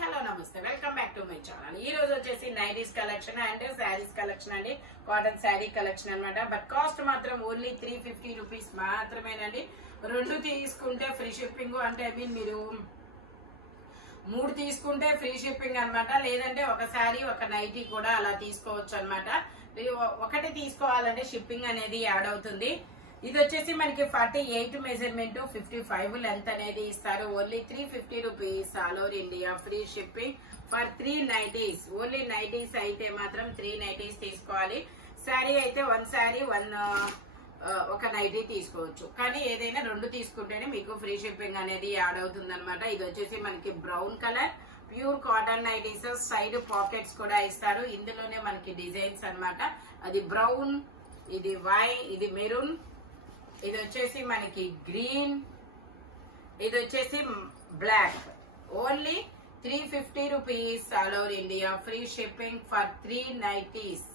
Hello నమస్తే welcome back to my channel. ఈ రోజు వచ్చేసి nighties collection and saris collection అండి. కాటన్ శారీ కలెక్షన్ అన్నమాట. బట్ కాస్ట్ మాత్రం ఓన్లీ 350 రూపీస్ మాత్రమేనండి. రెండు తీసుకుంటే ఫ్రీ షిప్పింగ్, అంటే ఐ మీన్ మీరు మూడు తీసుకుంటే ఫ్రీ షిప్పింగ్ అన్నమాట. లేదంటే ఒక శారీ ఒక నైటీ కూడా అలా తీసుకోవచ్చు అన్నమాట. ఒకటి తీసుకోవాలంటే షిప్పింగ్ అనేది యాడ్ అవుతుంది. ఇది వచ్చేసి మనకి 48 మెజర్మెంట్ 55 లెంత్ అనేది ఇస్తారు. Only 350 rupees all over India free shipping for 3 nighties. Only nighties అయితే మాత్రం 3 నైటీస్ తీసుకోవాలి. శారీ అయితే వన్ శారీ ఒక నైటీ తీసుకోవచ్చు. కానీ ఏదైనా రెండు తీసుకుంటేనే మీకు ఫ్రీ షిప్పింగ్ అనేది యాడ్ అవుతుంది అనమాట. ఇది వచ్చేసి మనకి brown colour pure cotton nighties, side pockets కూడా ఇస్తారు. ఇందులోనే మనకి డిజైన్స్ అన్నమాట. అది బ్రౌన్, ఇది ఇది మెరూన్, ఇది వచ్చేసి మనకి గ్రీన్, ఇది వచ్చేసి black. Only 350 rupees all over India free shipping for 3 nighties.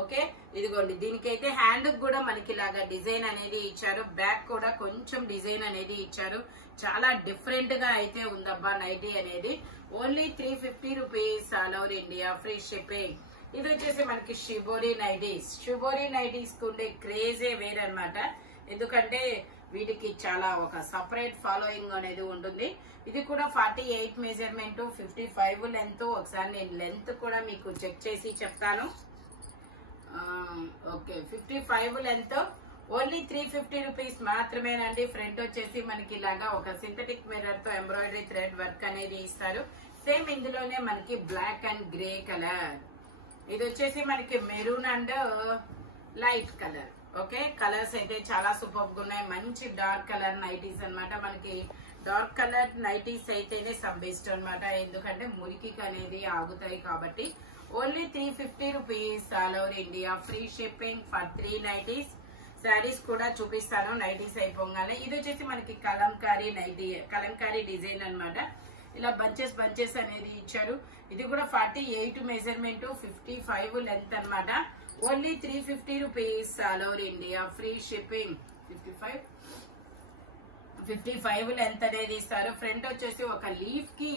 Okay, ఇదిగోండి. దీనికైతే హ్యాండ్ కూడా మనకి ఇలాగా డిజైన్ అనేది ఇచ్చారు. బ్యాక్ కూడా కొంచెం డిజైన్ అనేది ఇచ్చారు. చాలా డిఫరెంట్ గా అయితే ఉందబ్బా నైటీ అనేది. Only 350 rupees all over India free shipping. ఇది వచ్చేసి మనకి షిబోరి నైటీస్. షిబోరి నైటీస్ కు ఉండే క్రేజే వేరనమాట. ఎందుకంటే వీటికి చాలా ఒక సపరేట్ ఫాలోయింగ్ అనేది ఉంటుంది. ఇది కూడా 48 మెజర్మెంట్ 55 లెంత్. ఒకసారి నేను లెంత్ కూడా మీకు చెక్ చేసి చెప్తాను. Okay, 55 length. ఓన్లీ 350 రూపీస్ మాత్రమేనండి. ఫ్రంట్ వచ్చేసి మనకి ఇలాగా ఒక సింథటిక్ మిర్రర్ తో ఎంబ్రాయిడరీ థ్రెడ్ వర్క్ అనేది ఇస్తారు. సేమ్ ఇందులోనే మనకి బ్లాక్ అండ్ గ్రే కలర్. ఇది వచ్చేసి మనకి maroon and light colour. Okay, colours అయితే చాలా సూపర్ గా ఉన్నాయి. మంచి డార్క్ కలర్ నైటీస్ అన్నమాట. మనకి డార్క్ కలర్ నైటీస్ అయితేనే సబ్ బెస్ట్ అనమాట. ఎందుకంటే మురికి అనేది ఆగుతాయి కాబట్టి. Only 350 rupees all over India free shipping for 3 nighties. Saris కూడా చూపిస్తాను నైటీస్ అయిపోగానే. ఇది వచ్చేసి మనకి కలంకారీ నైటీ, కలంకారీ డిజైన్ అన్నమాట. ఇలా బంచెస్ బంచెస్ అనేది ఇచ్చారు. ఇది కూడా 48 మెజర్మెంట్ 55 లెంత్ అన్నమాట. Only 350 rupees all over India free shipping. 55 length అనేది ఇస్తారు. ఫ్రంట్ వచ్చేసి ఒక లీఫ్ కి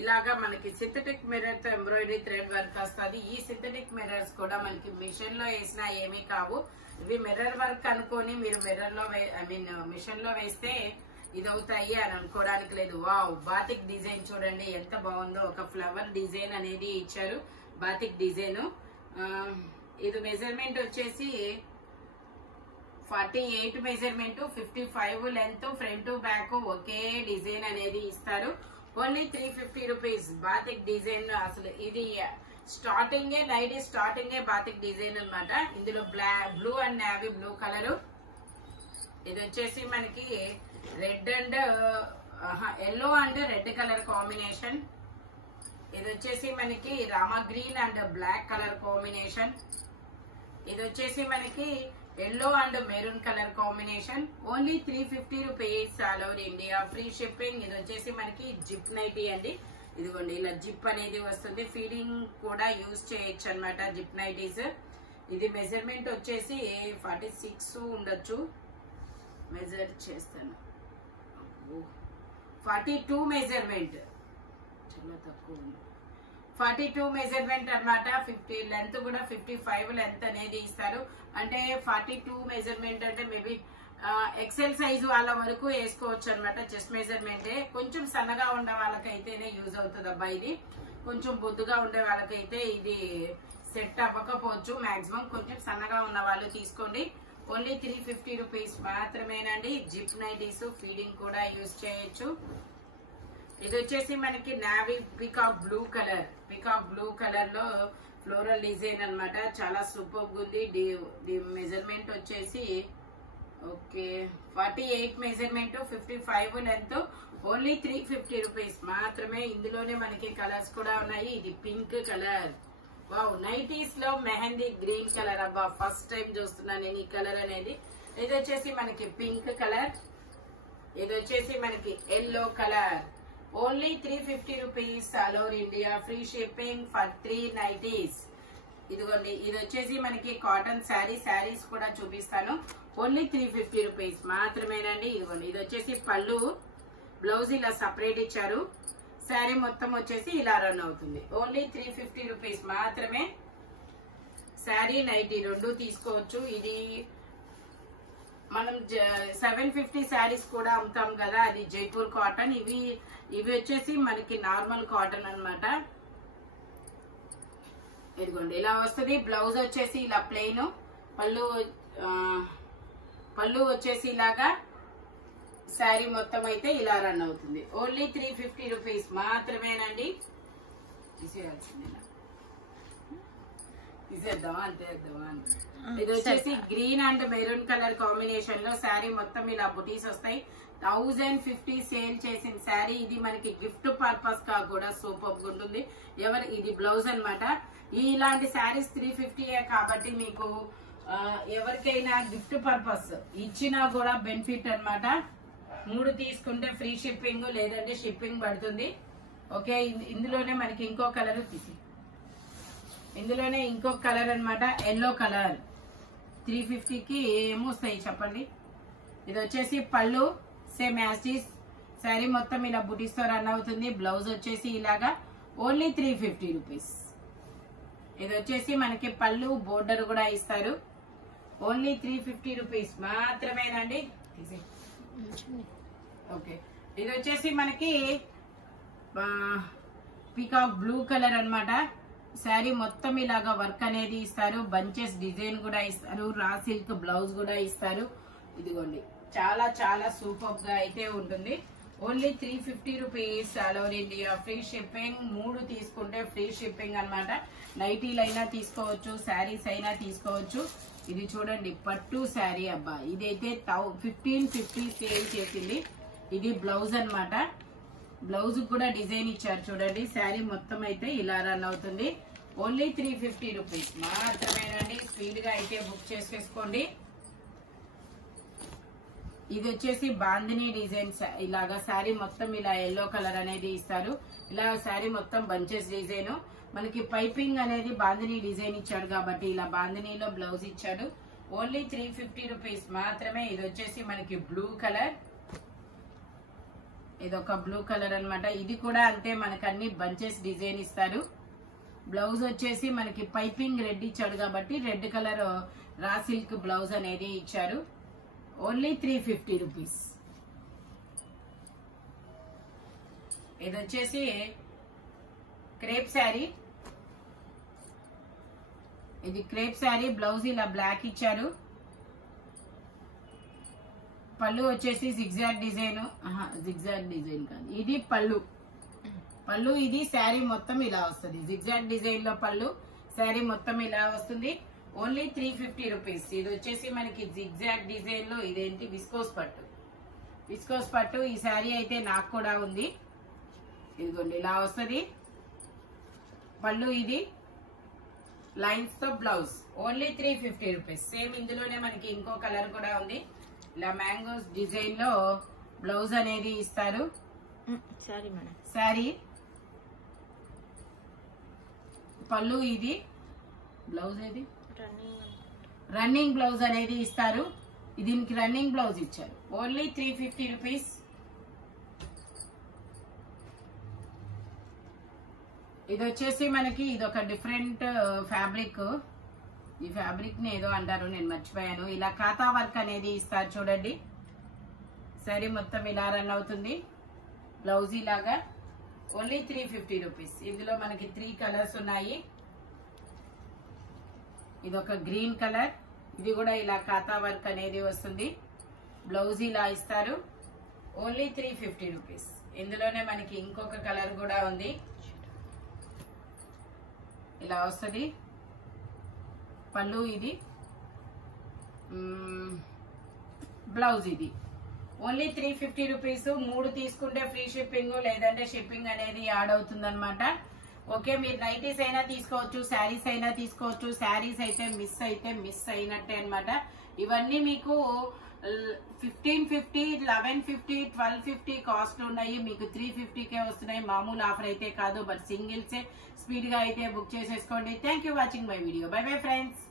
ఇలాగా మనకి సింథటిక్ మిర్రర్ తో ఎంబ్రాయిడరీ థ్రెడ్ వర్క్ వస్తుంది. ఈ సింథటిక్ మిర్రర్స్ కూడా మనకి మిషన్ లో వేసినా ఏమీ కావు. ఇవి మిర్రర్ వర్క్ అనుకొని మీరు మిర్రర్ లో మిషన్ లో వేస్తే ఇదవుతాయి అని అనుకోవడానికి లేదు. వావ్, బాతిక్ డిజైన్ చూడండి ఎంత బాగుందో. ఒక ఫ్లవర్ డిజైన్ అనేది ఇచ్చారు, బాతిక్ డిజైన్. ఇది మెజర్మెంట్ వచ్చేసి 48 మెజర్మెంట్ 55 లెంత్. ఫ్రంట్ బ్యాక్ ఒకే డిజైన్ అనేది ఇస్తారు. Only 350 rupees. బాతిక్ డిజైన్ అసలు ఇది స్టార్టింగే నైటీ స్టార్టింగే బాతిక్ డిజైన్ అనమాట. ఇందులో blue and navy blue colour. ఇది వచ్చేసి మనకి red and yellow and red colour combination. ఇది వచ్చేసి మనకి Rama green and black colour combination. ఇది వచ్చేసి మనకి yellow and maroon colour combination. Only 350 rupees all over India free shipping. ఇది వచ్చేసి మనకి జిప్ నైటీ అండి. ఇదిగోండి ఇలా జిప్ అనేది వస్తుంది. ఫీడింగ్ కూడా యూజ్ చేయొచ్చు అనమాట జిప్ నైటీస్. ఇది మెజర్మెంట్ వచ్చేసి 46 ఉండొచ్చు. మెజర్ చేస్తాను. 42 మెజర్మెంట్, చాలా తక్కువ ఉంది. 42 మెజర్మెంట్ అనమాట. 50 లెంత్ కూడా 55 లెంత్ అనేది ఇస్తారు. అంటే 42 మెజర్మెంట్ అంటే మేబీ ఎక్సెల్ సైజ్ వాళ్ళ వరకు వేసుకోవచ్చు అనమాట. చెస్ట్ మెజర్మెంటే. కొంచెం సన్నగా ఉండే వాళ్ళకైతేనే యూజ్ అవుతుంది అబ్బా ఇది. కొంచెం బొద్దుగా ఉండే వాళ్ళకైతే ఇది సెట్ అవ్వకపోవచ్చు. మాక్సిమం కొంచెం సన్నగా ఉన్న వాళ్ళు తీసుకోండి. ఓన్లీ 350 రూపీస్ మాత్రమేనండి. జిప్ నైటీస్, ఫీడింగ్ కూడా యూజ్ చేయొచ్చు. ఇది వచ్చేసి మనకి navy peacock blue colour. Peacock blue colour లో ఫ్లోరల్ డిజైన్ అన్నమాట. చాలా సూపర్ ఉంది. మెజర్మెంట్ వచ్చేసి okay 48 measurement 55 length. Only 350 rupees మాత్రమే. ఇందులోనే మనకి కలర్స్ కూడా ఉన్నాయి. ఇది పింక్ కలర్. వావ్, నైటీస్ లో మెహందీ గ్రీన్ కలర్. అబ్బా, ఫస్ట్ టైం చూస్తున్నాను నేను ఈ కలర్ అనేది. ఇది వచ్చేసి మనకి పింక్ కలర్. ఇది వచ్చేసి మనకి yellow colour. Only 350 rupees all over India free shipping for 3 nighties. ఇదిగోండి, ఇది వచ్చేసి మనకి కాటన్ శారీ. శారీస్ కూడా చూపిస్తాను. ఓన్లీ 350 రూపీస్ మాత్రమేనండి. ఇదిగోండి, ఇది వచ్చేసి పళ్ళు. బ్లౌజ్ ఇలా సపరేట్ ఇచ్చారు. శారీ మొత్తం వచ్చేసి ఇలా రన్ అవుతుంది. ఓన్లీ 350 రూపీస్ మాత్రమే. శారీ నైటీ రెండు తీసుకోవచ్చు. ఇది మనం 750 శారీస్ కూడా అమ్ముతాం కదా, అది జైపూర్ కాటన్. ఇవి వచ్చేసి మనకి నార్మల్ కాటన్ అన్నమాట. ఇదిగోండి ఇలా వస్తుంది. బ్లౌజ్ వచ్చేసి ఇలా ప్లెయిన్, పళ్ళు వచ్చేసి ఇలాగా, శారీ మొత్తం అయితే ఇలా రన్ అవుతుంది. ఓన్లీ 350 రూపీస్ మాత్రమేనండి. తీసేద్దామా అంతేద్దామా అని. ఇది వచ్చేసి green and maroon colour combination లో శారీ మొత్తం ఇలా బుటీస్ వస్తాయి. 1050 సేల్ చేసిన శారీ ఇది. మనకి గిఫ్ట్ పర్పస్ గా కూడా సూపర్ ఉంటుంది. ఇది బ్లౌజ్ అన్నమాట. ఇలాంటి శారీస్ 350 కాబట్టి మీకు ఎవరికైనా గిఫ్ట్ పర్పస్ ఇచ్చినా కూడా బెనిఫిట్ అన్నమాట. 3 తీసుకుంటే ఫ్రీ షిప్పింగ్, లేదంటే షిప్పింగ్ పడుతుంది. ఓకే, ఇందులోనే మనకి ఇంకో కలర్ అన్నమాట, ఎల్లో కలర్. 350కి ఏమొస్తాయి చెప్పండి. ఇది వచ్చేసి పళ్ళు సేమ్ యాస్టీస్, శారీ మొత్తం ఇలా బుటీస్ తో రన్ అవుతుంది. బ్లౌజ్ వచ్చేసి ఇలాగా ఓన్లీ 350 రూపీస్. ఇది వచ్చేసి మనకి పళ్ళు బోర్డర్ కూడా ఇస్తారు. ఓన్లీ 350 రూపీస్ మాత్రమేనండి. ఓకే, ఇది వచ్చేసి మనకి పీకాక్ బ్లూ కలర్ అన్నమాట. శారీ మొత్తం ఇలాగా వర్క్ అనేది ఇస్తారు. బంచెస్ డిజైన్ కూడా ఇస్తారు. రా సిల్క్ బ్లౌజ్ కూడా ఇస్తారు. ఇదిగోండి చాలా చాలా సూపర్ గా అయితే ఉంటుంది. Only 350 rupees all over India. Free shipping. 3 తీసుకుంటే ఫ్రీ షిప్పింగ్ అన్నమాట. నైటీలు అయినా తీసుకోవచ్చు, శారీస్ అయినా తీసుకోవచ్చు. ఇది చూడండి పట్టు శారీ అబ్బా, ఇదైతే 1550 సేల్ చేసింది. ఇది బ్లౌజ్ అన్నమాట. బ్లౌజ్ కూడా డిజైన్ ఇచ్చారు చూడండి. శారీ మొత్తం అయితే ఇలా రన్ అవుతుంది. ఓన్లీ 350 రూపీస్ మాత్రమేనండి. స్పీడ్ గా అయితే బుక్ చేసేసుకోండి. ఇది వచ్చేసి బాందిని డిజైన్. ఇలాగా శారీ మొత్తం ఇలా ఎల్లో కలర్ అనేది ఇస్తారు. ఇలా శారీ మొత్తం బంచెస్ డిజైన్. మనకి పైపింగ్ అనేది బాందిని డిజైన్ ఇచ్చాడు కాబట్టి ఇలా బాందినీలో బ్లౌజ్ ఇచ్చాడు. ఓన్లీ 350 రూపీస్ మాత్రమే. ఇది వచ్చేసి మనకి బ్లూ కలర్. ఇదొక బ్లూ కలర్ అన్నమాట. ఇది కూడా అంతే, మనకి అన్ని బంచెస్ డిజైన్ ఇస్తారు. బ్లౌజ్ వచ్చేసి మనకి పైపింగ్ రెడ్ ఇచ్చాడు కాబట్టి red colour raw silk blouse అనేది ఇచ్చారు. Only 350 rupees. ఇది వచ్చేసి క్రేప్ శారీ. ఇది క్రేప్ శారీ. బ్లౌజ్ ఇలా బ్లాక్ ఇచ్చారు. పళ్ళు వచ్చేసి జిగ్జాగ్ డిజైన్ కాదు, ఇది పళ్ళు ఇది శారీ మొత్తం ఇలా వస్తుంది. జిగ్జాగ్ డిజైన్ లో పళ్ళు, శారీ మొత్తం ఇలా వస్తుంది. Only 350 rupees. ఇది వచ్చేసి మనకి జిగ్జాగ్ డిజైన్ లో ఇదేంటి విస్కోస్ పట్టు. ఈ శారీ అయితే నాకు కూడా ఉంది. ఇదిగోండి ఇలా వస్తుంది పళ్ళు. ఇది లైన్స్ తో బ్లౌజ్. Only 350 rupees. సేమ్ ఇందులోనే మనకి ఇంకో కలర్ కూడా ఉంది. ఇలా మ్యాంగోస్ డిజైన్ లో బ్లౌజ్ అనేది ఇస్తారు. శారీ పళ్ళు, ఇది బ్లౌజ్. ఏది రన్నింగ్ బ్లౌజ్ అనేది ఇస్తారు. దీనికి రన్నింగ్ బ్లౌజ్ ఇచ్చారు. Only 350 rupees. ఇది వచ్చేసి మనకి ఇదొక డిఫరెంట్ ఫ్యాబ్రిక్. ఈ ఫ్యాబ్రిక్ ని ఏదో అంటారు, నేను మర్చిపోయాను. ఇలా ఖాతా వర్క్ అనేది ఇస్తారు చూడండి. శారీ మొత్తం ఇలా రన్ అవుతుంది. బ్లౌజ్ ఇలాగా. Only 350 rupees. ఇందులో మనకి 3 కలర్స్ ఉన్నాయి. ఇదొక గ్రీన్ కలర్. ఇది కూడా ఇలా ఖాతా వర్క్ అనేది వస్తుంది. బ్లౌజ్ ఇలా ఇస్తారు. Only 350 rupees. ఇందులోనే మనకి ఇంకొక కలర్ కూడా ఉంది. ఇలా వస్తుంది పళ్ళు. ఇది బ్లౌజ్. ఇది ఓన్లీ 350 రూపీస్. 3 తీసుకుంటే ఫ్రీ షిప్పింగ్, లేదంటే షిప్పింగ్ అనేది యాడ్ అవుతుంది అనమాట. ఓకే, మీరు నైటీస్ అయినా తీసుకోవచ్చు, శారీస్ అయినా తీసుకోవచ్చు. శారీస్ అయితే మిస్ అయినట్టే అనమాట. ఇవన్నీ మీకు 1550, 1150, 1250 కాస్ట్ ఉన్నాయి. మీకు 350కే వస్తున్నాయి. మామూలు ఆఫర్ అయితే కాదు, బట్ సింగిల్సే. స్పీడ్ గా అయితే బుక్ చేసేసుకోండి. Thank you watching my video. By bye friends.